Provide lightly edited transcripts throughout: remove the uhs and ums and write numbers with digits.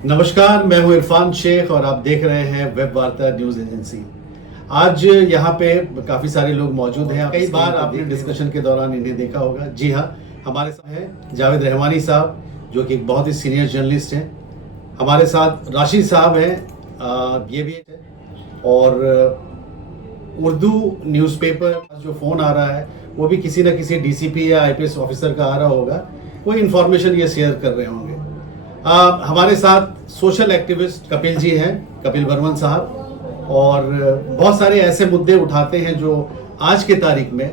नमस्कार, मैं हूं इरफान शेख और आप देख रहे हैं वेब वार्ता न्यूज एजेंसी। आज यहाँ पे काफ़ी सारे लोग मौजूद हैं। कई बार आपने डिस्कशन के दौरान इन्हें देखा होगा। जी हाँ, हमारे साथ हैं जावेद रहमानी साहब, जो कि एक बहुत ही सीनियर जर्नलिस्ट हैं। हमारे साथ राशिद साहब हैं, ये भी है। और उर्दू न्यूज़पेपर जो फ़ोन आ रहा है वो भी किसी न किसी डीसीपी या आईपीएस ऑफिसर का आ रहा होगा। कोई इन्फॉर्मेशन ये शेयर कर रहे होंगे। हमारे साथ सोशल एक्टिविस्ट कपिल जी हैं, कपिल वर्मन साहब, और बहुत सारे ऐसे मुद्दे उठाते हैं जो आज के तारीख में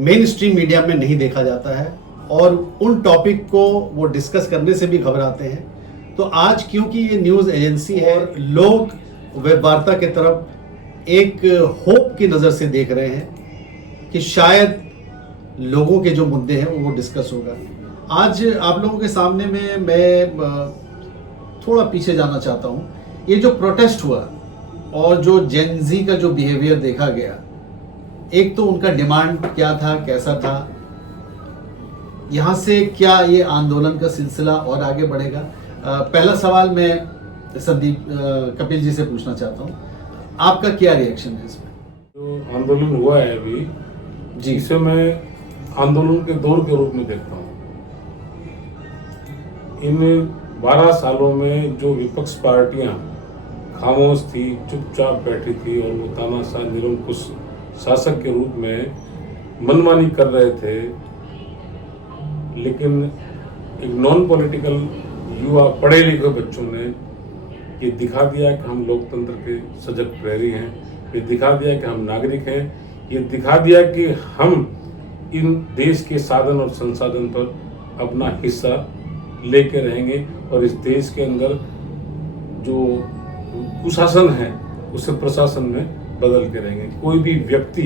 मेन स्ट्रीम मीडिया में नहीं देखा जाता है, और उन टॉपिक को वो डिस्कस करने से भी घबराते हैं। तो आज क्योंकि ये न्यूज़ एजेंसी है, लोग वेब वार्ता के तरफ एक होप की नज़र से देख रहे हैं कि शायद लोगों के जो मुद्दे हैं वो डिस्कस होगा। आज आप लोगों के सामने में मैं थोड़ा पीछे जाना चाहता हूँ। ये जो प्रोटेस्ट हुआ और जो जेनजी का जो बिहेवियर देखा गया, एक तो उनका डिमांड क्या था, कैसा था, यहाँ से क्या ये आंदोलन का सिलसिला और आगे बढ़ेगा? पहला सवाल मैं संदीप कपिल जी से पूछना चाहता हूँ, आपका क्या रिएक्शन है इसमें? जो आंदोलन हुआ है अभी जी, इसे मैं आंदोलन के दौर के रूप में देखता हूँ। इन 12 सालों में जो विपक्ष पार्टियां खामोश थी, चुपचाप बैठी थी और वो तानाशाह निरंकुश शासक के रूप में मनमानी कर रहे थे, लेकिन एक नॉन पॉलिटिकल युवा पढ़े लिखे बच्चों ने ये दिखा दिया कि हम लोकतंत्र के सजग प्रहरी हैं, ये दिखा दिया कि हम नागरिक हैं, ये दिखा दिया कि हम इन देश के साधन और संसाधन पर अपना हिस्सा लेके रहेंगे और इस देश के अंदर जो कुशासन है उसे प्रशासन में बदल के रहेंगे। कोई भी व्यक्ति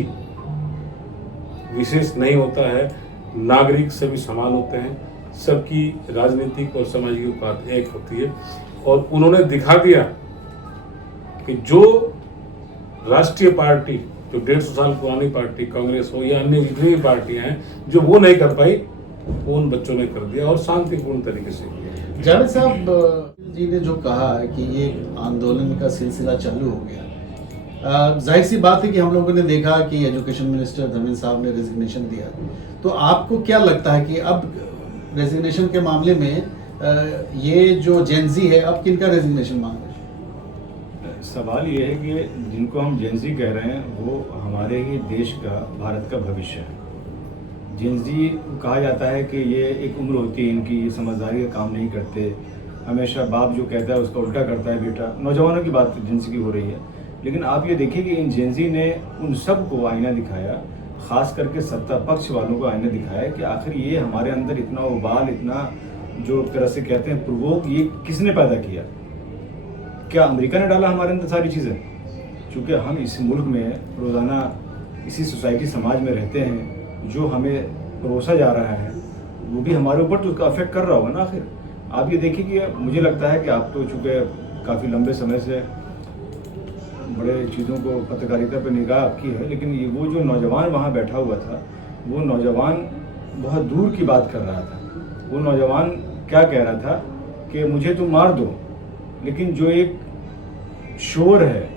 विशेष नहीं होता है, नागरिक सभी समान होते हैं, सबकी राजनीतिक और सामाजिक बात एक होती है। और उन्होंने दिखा दिया कि जो राष्ट्रीय पार्टी, जो 150 साल पुरानी पार्टी कांग्रेस हो या अन्य जितनी भी पार्टियां हैं, जो वो नहीं कर पाई वो उन बच्चों ने कर दिया और शांतिपूर्ण तरीके से किया। जावेद साहब जी ने जो कहा है कि ये आंदोलन का सिलसिला चालू हो गया, जाहिर सी बात है कि हम लोगों ने देखा कि एजुकेशन मिनिस्टर धर्मेंद्र साहब ने रेजिग्नेशन दिया। तो आपको क्या लगता है कि अब रेजिग्नेशन के मामले में ये जो जेनजी है अब किनका रेजिग्नेशन मांग रहे हैं? सवाल ये है कि जिनको हम जेनजी कह रहे हैं वो हमारे ही देश का, भारत का भविष्य है। जेनजी कहा जाता है कि ये एक उम्र होती है इनकी, ये समझदारी का काम नहीं करते, हमेशा बाप जो कहता है उसका उल्टा करता है बेटा। नौजवानों की बात जेनजी की हो रही है, लेकिन आप ये देखिए कि इन जेनजी ने उन सब को आईना दिखाया, ख़ास करके सत्ता पक्ष वालों को आईना दिखाया कि आखिर ये हमारे अंदर इतना उबाल, इतना जो तरह से कहते हैं प्रवोक, ये किसने पैदा किया? क्या अमेरिका ने डाला हमारे अंदर सारी चीज़ें? चूँकि हम इस मुल्क में रोज़ाना इसी सोसाइटी समाज में रहते हैं, जो हमें परोसा जा रहा है वो भी हमारे ऊपर तो उसका अफेक्ट कर रहा होगा ना। आखिर आप ये देखिए कि मुझे लगता है कि आप तो चूँकि काफ़ी लंबे समय से बड़े चीज़ों को पत्रकारिता पर निगाह आपकी है, लेकिन ये वो जो नौजवान वहाँ बैठा हुआ था, वो नौजवान बहुत दूर की बात कर रहा था। वो नौजवान क्या कह रहा था कि मुझे तो मार दो, लेकिन जो एक शोर है,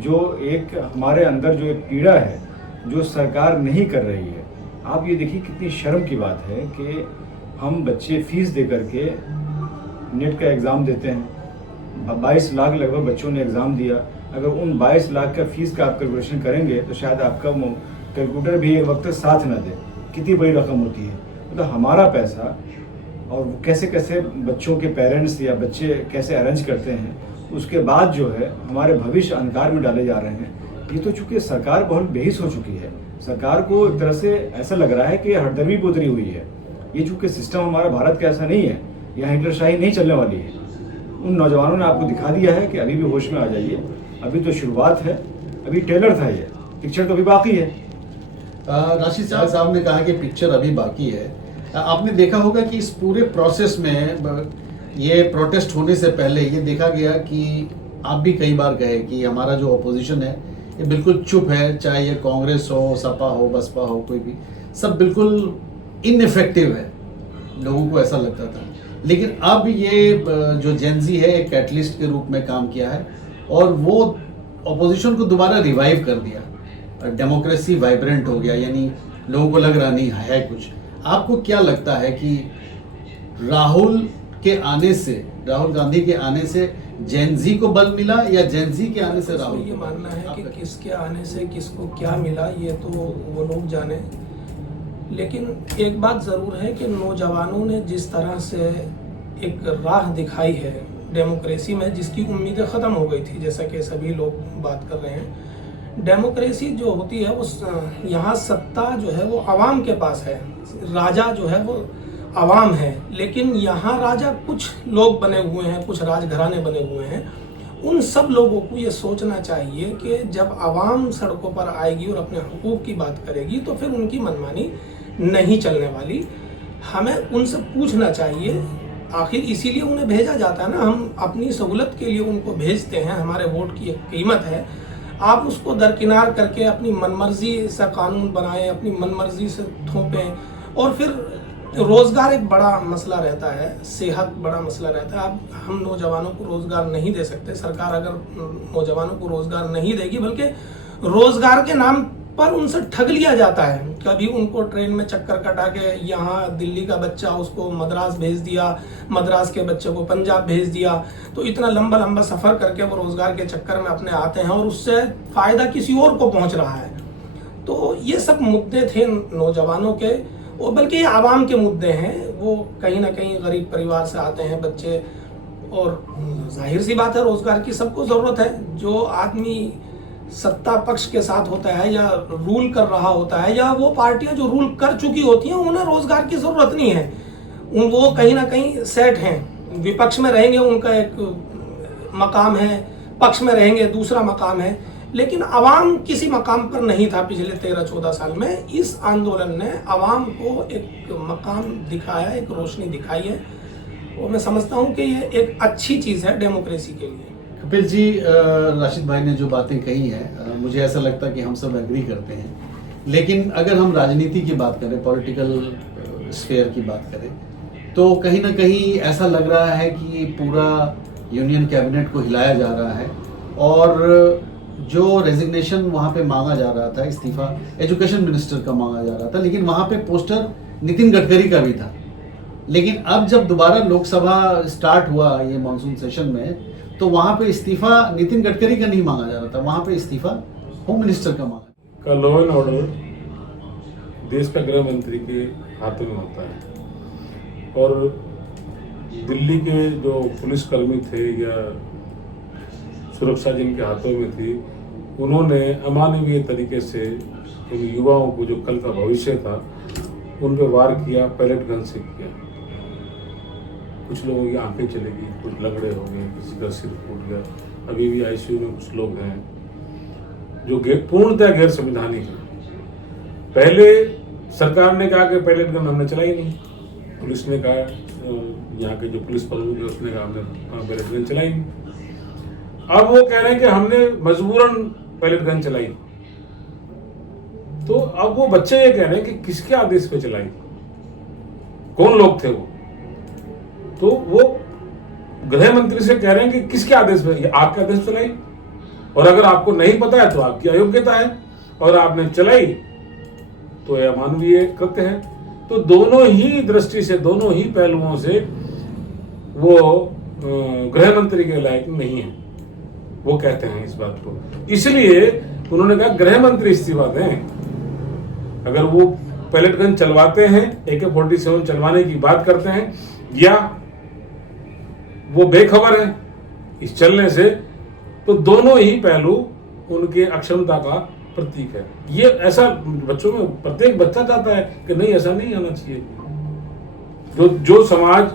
जो एक हमारे अंदर जो एक पीड़ा है, जो सरकार नहीं कर रही है। आप ये देखिए कितनी शर्म की बात है कि हम बच्चे फीस दे करके नेट का एग्ज़ाम देते हैं। 22 लाख लगभग बच्चों ने एग्ज़ाम दिया। अगर उन 22 लाख का फीस का आप कैलकुलेशन करेंगे तो शायद आपका कैलकुलेटर भी एक वक्त साथ ना दे, कितनी बड़ी रकम होती है। मतलब हमारा पैसा, और कैसे कैसे बच्चों के पेरेंट्स या बच्चे कैसे अरेंज करते हैं, उसके बाद जो है हमारे भविष्य अंधकार में डाले जा रहे हैं। ये तो चूँकि सरकार बहुत बेहिस हो चुकी है। सरकार को एक तरह से ऐसा लग रहा है कि हरदर्मी पे उतरी हुई है। ये चूँकि सिस्टम हमारा भारत का ऐसा नहीं है, यहाँ हिटलरशाही नहीं चलने वाली है। उन नौजवानों ने आपको दिखा दिया है कि अभी भी होश में आ जाइए, अभी तो शुरुआत है, अभी ट्रेलर था, ये पिक्चर तो अभी बाकी है। राशिद साहब ने कहा कि पिक्चर अभी बाकी है। आपने देखा होगा कि इस पूरे प्रोसेस में ये प्रोटेस्ट होने से पहले ये देखा गया कि आप भी कई बार कहे कि हमारा जो अपोजिशन है ये बिल्कुल चुप है, चाहे ये कांग्रेस हो, सपा हो, बसपा हो, कोई भी, सब बिल्कुल इनइफेक्टिव है। लोगों को ऐसा लगता था। लेकिन अब ये जो जेनजी है एक कैटलिस्ट के रूप में काम किया है और वो ऑपोजिशन को दोबारा रिवाइव कर दिया, डेमोक्रेसी वाइब्रेंट हो गया, यानी लोगों को लग रहा नहीं है कुछ। आपको क्या लगता है कि राहुल गांधी के आने से जेनजी को बल मिला या जेनजी के आने से राहुल? ये मानना है कि किसके आने से किसको क्या मिला ये तो वो लोग जाने, लेकिन एक बात ज़रूर है कि नौजवानों ने जिस तरह से एक राह दिखाई है डेमोक्रेसी में, जिसकी उम्मीदें ख़त्म हो गई थी, जैसा कि सभी लोग बात कर रहे हैं। डेमोक्रेसी जो होती है उस यहाँ सत्ता जो है वो आवाम के पास है, राजा जो है वो आवाम है, लेकिन यहाँ राजा कुछ लोग बने हुए हैं, कुछ राजघराने बने हुए हैं। उन सब लोगों को ये सोचना चाहिए कि जब आवाम सड़कों पर आएगी और अपने हुकूक की बात करेगी तो फिर उनकी मनमानी नहीं चलने वाली। हमें उनसे पूछना चाहिए, आखिर इसीलिए उन्हें भेजा जाता है ना, हम अपनी सहूलत के लिए उनको भेजते हैं, हमारे वोट की एक कीमत है। आप उसको दरकिनार करके अपनी मनमर्जी से कानून बनाएं, अपनी मनमर्जी से थोपें, और फिर रोज़गार एक बड़ा मसला रहता है, सेहत बड़ा मसला रहता है। अब हम नौजवानों को रोज़गार नहीं दे सकते, सरकार अगर नौजवानों को रोज़गार नहीं देगी, बल्कि रोज़गार के नाम पर उनसे ठग लिया जाता है। कभी उनको ट्रेन में चक्कर कटा के यहाँ दिल्ली का बच्चा उसको मद्रास भेज दिया, मद्रास के बच्चे को पंजाब भेज दिया, तो इतना लंबा लंबा सफ़र करके वो रोज़गार के चक्कर में अपने आते हैं और उससे फ़ायदा किसी और को पहुँच रहा है। तो ये सब मुद्दे थे नौजवानों के, और बल्कि ये आवाम के मुद्दे हैं। वो कहीं ना कहीं गरीब परिवार से आते हैं बच्चे, और जाहिर सी बात है रोज़गार की सबको ज़रूरत है। जो आदमी सत्ता पक्ष के साथ होता है या रूल कर रहा होता है, या वो पार्टियां जो रूल कर चुकी होती हैं, उन्हें रोज़गार की ज़रूरत नहीं है। वो कहीं ना कहीं सेट हैं, विपक्ष में रहेंगे उनका एक मकाम है, पक्ष में रहेंगे दूसरा मकाम है, लेकिन अवाम किसी मकाम पर नहीं था पिछले 13-14 साल में। इस आंदोलन ने अवाम को एक मकाम दिखाया, एक रोशनी दिखाई है, और मैं समझता हूँ कि ये एक अच्छी चीज़ है डेमोक्रेसी के लिए। कपिल जी, राशिद भाई ने जो बातें कही हैं, मुझे ऐसा लगता है कि हम सब एग्री करते हैं। लेकिन अगर हम राजनीति की बात करें, पॉलिटिकल स्फेयर की बात करें, तो कहीं ना कहीं ऐसा लग रहा है कि पूरा यूनियन कैबिनेट को हिलाया जा रहा है, और जो रेजिग्नेशन वहाँ पे मांगा जा रहा था, इस्तीफा एजुकेशन मिनिस्टर का मांगा जा रहा था, लेकिन वहाँ पे पोस्टर नितिन गडकरी का भी था। लेकिन अब जब दोबारा लोकसभा स्टार्ट हुआ ये मानसून सेशन में, तो वहाँ पे इस्तीफा नितिन गडकरी का नहीं मांगा जा रहा था, वहाँ पे इस्तीफा होम मिनिस्टर का मांगा। का लॉ एंड ऑर्डर देश का गृह मंत्री के हाथों में होता है, और दिल्ली के जो पुलिसकर्मी थे या सुरक्षा जिनके हाथों में थी, उन्होंने अमानवीय तरीके से इन युवाओं को, जो कल का भविष्य था, उन पर वार किया, पैलेट गन से किया। कुछ लोगों की आंखें चली गई, कुछ लंगड़े हो गए, किसी का सिर फूट गया। अभी भी आईसीयू में कुछ लोग हैं जो पूर्णतः गैर संवैधानिक है। पहले सरकार ने कहा कि पैलेट गन हमने चलाई नहीं, पुलिस ने कहा, यहाँ के जो पुलिस प्रमुख है उसने कहा हमने पैलेट गन चलाई नहीं। अब वो कह रहे हैं कि हमने मजबूरन पैलेट गन चलाई। तो अब वो बच्चे ये कह रहे हैं कि किसके आदेश पे चलाई, कौन लोग थे वो। तो वो गृह मंत्री से कह रहे हैं कि किसके आदेश पे, आपके आदेश पे चलाई, और अगर आपको नहीं पता है तो आपकी अयोग्यता है, और आपने चलाई तो यह अमानवीय कृत्य है। तो दोनों ही दृष्टि से, दोनों ही पहलुओं से वो गृह मंत्री के लायक नहीं है, वो कहते हैं इस बात को। इसलिए उन्होंने कहा गृह मंत्री इस्तीफा दें। अगर वो पैलेट गन चलवाते हैं, AK-47 चलवाने की बात करते हैं, या वो बेखबर है इस चलने से, तो दोनों ही पहलू उनके अक्षमता का प्रतीक है। ये ऐसा बच्चों में प्रत्येक बच्चा चाहता है कि नहीं, ऐसा नहीं आना चाहिए। जो समाज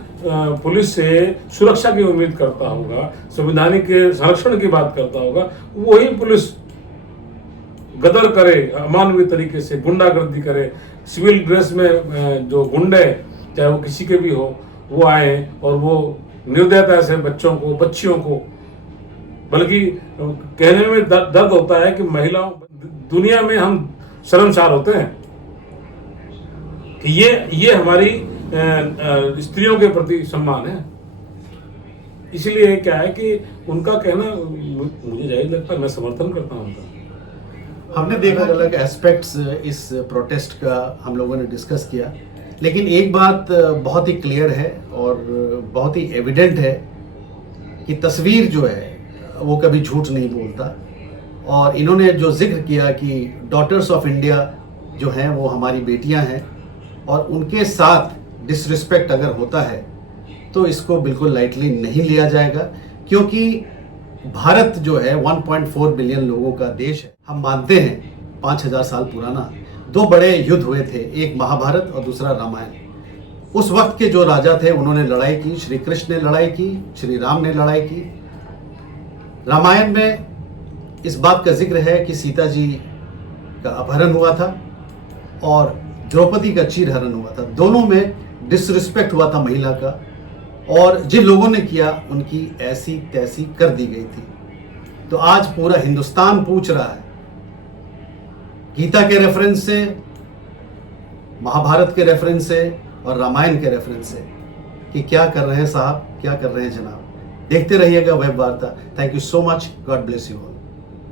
पुलिस से सुरक्षा की उम्मीद करता होगा, संवैधानिक के संरक्षण की बात करता होगा, वही पुलिस गदर करे, अमानवीय तरीके से गुंडागर्दी करे, सिविल ड्रेस में जो गुंडे, चाहे वो किसी के भी हो, वो आए और वो निर्दयता से बच्चों को, बच्चियों को, बल्कि कहने में दर्द होता है कि महिलाओं, दुनिया में हम शर्मसार होते हैं कि ये हमारी स्त्रियों के प्रति सम्मान है। इसलिए क्या है कि उनका कहना मुझे जायज लगता है, मैं समर्थन करता हूं उनका। हमने देखा अलग एस्पेक्ट्स इस प्रोटेस्ट का हम लोगों ने डिस्कस किया, लेकिन एक बात बहुत ही क्लियर है और बहुत ही एविडेंट है कि तस्वीर जो है वो कभी झूठ नहीं बोलता। और इन्होंने जो जिक्र किया कि डॉटर्स ऑफ इंडिया जो हैं वो हमारी बेटियां हैं और उनके साथ डिसरिस्पेक्ट अगर होता है तो इसको बिल्कुल लाइटली नहीं लिया जाएगा, क्योंकि भारत जो है 1.4 बिलियन लोगों का देश है। हम मानते हैं 5000 साल पुराना 2 बड़े युद्ध हुए थे, एक महाभारत और दूसरा रामायण। उस वक्त के जो राजा थे उन्होंने लड़ाई की, श्री कृष्ण ने लड़ाई की, श्री राम ने लड़ाई की। रामायण में इस बात का जिक्र है कि सीता जी का अपहरण हुआ था और द्रौपदी का चीरहरण हुआ था। दोनों में डिसरिस्पेक्ट हुआ था महिला का, और जिन लोगों ने किया उनकी ऐसी तैसी कर दी गई थी। तो आज पूरा हिंदुस्तान पूछ रहा है गीता के रेफरेंस से, महाभारत के रेफरेंस से और रामायण के रेफरेंस से कि क्या कर रहे हैं साहब, क्या कर रहे हैं जनाब। देखते रहिएगा वेब वार्ता। Thank you so much. God bless you all.